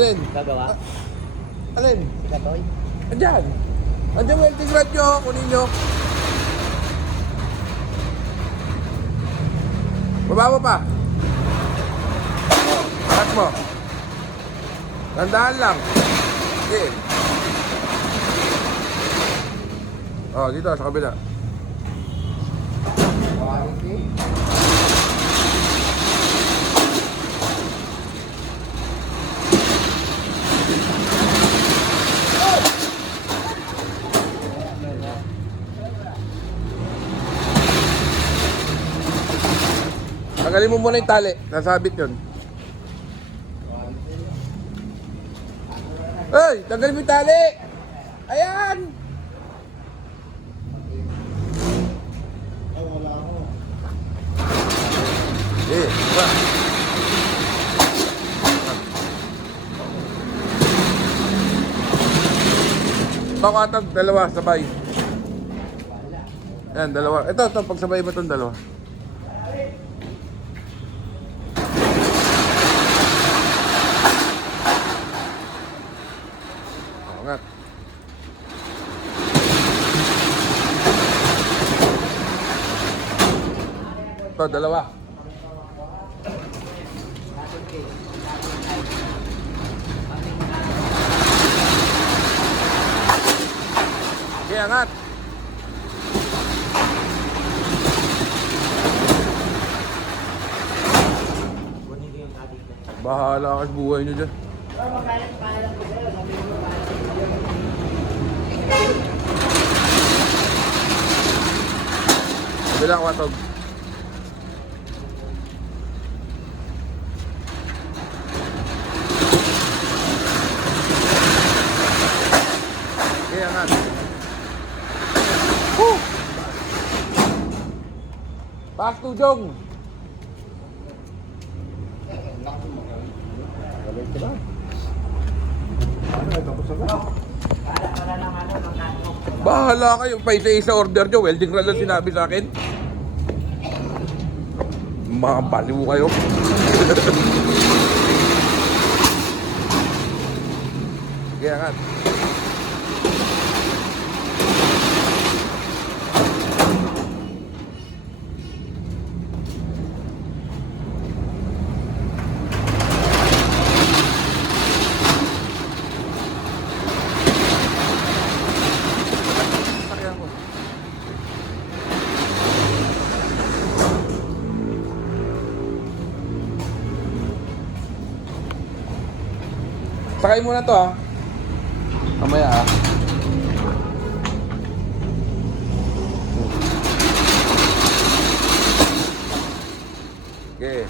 Alin? Gagawa? Alin? Gatoy? Andyan. Andyan welding rod nyo. Kunin nyo. Baba mo pa. Cut mo. Tandaan lang. Okay. Oh, dito sa kabila. Tanggalin mo muna yung tali. Nasabit yun. Hey! Tanggalin mo yung tali! Ayan! Eh, diba? Pakatag, dalawa, sabay. Ayan, dalawa. Ito, pagsabay mo itong dalawa. Angat. Ito, dalawa. Okay, angat. Bahala ka sa buhay nyo dyan. Bilang watog. Okay, angat. Woo! Back to Jong. Bahala kayo, pa isa order nyo. Welding rod lang sinabi sa akin. Mga baliw kayo. Kaya nga. Sakay muna to ah. Mamaya ah. Okay,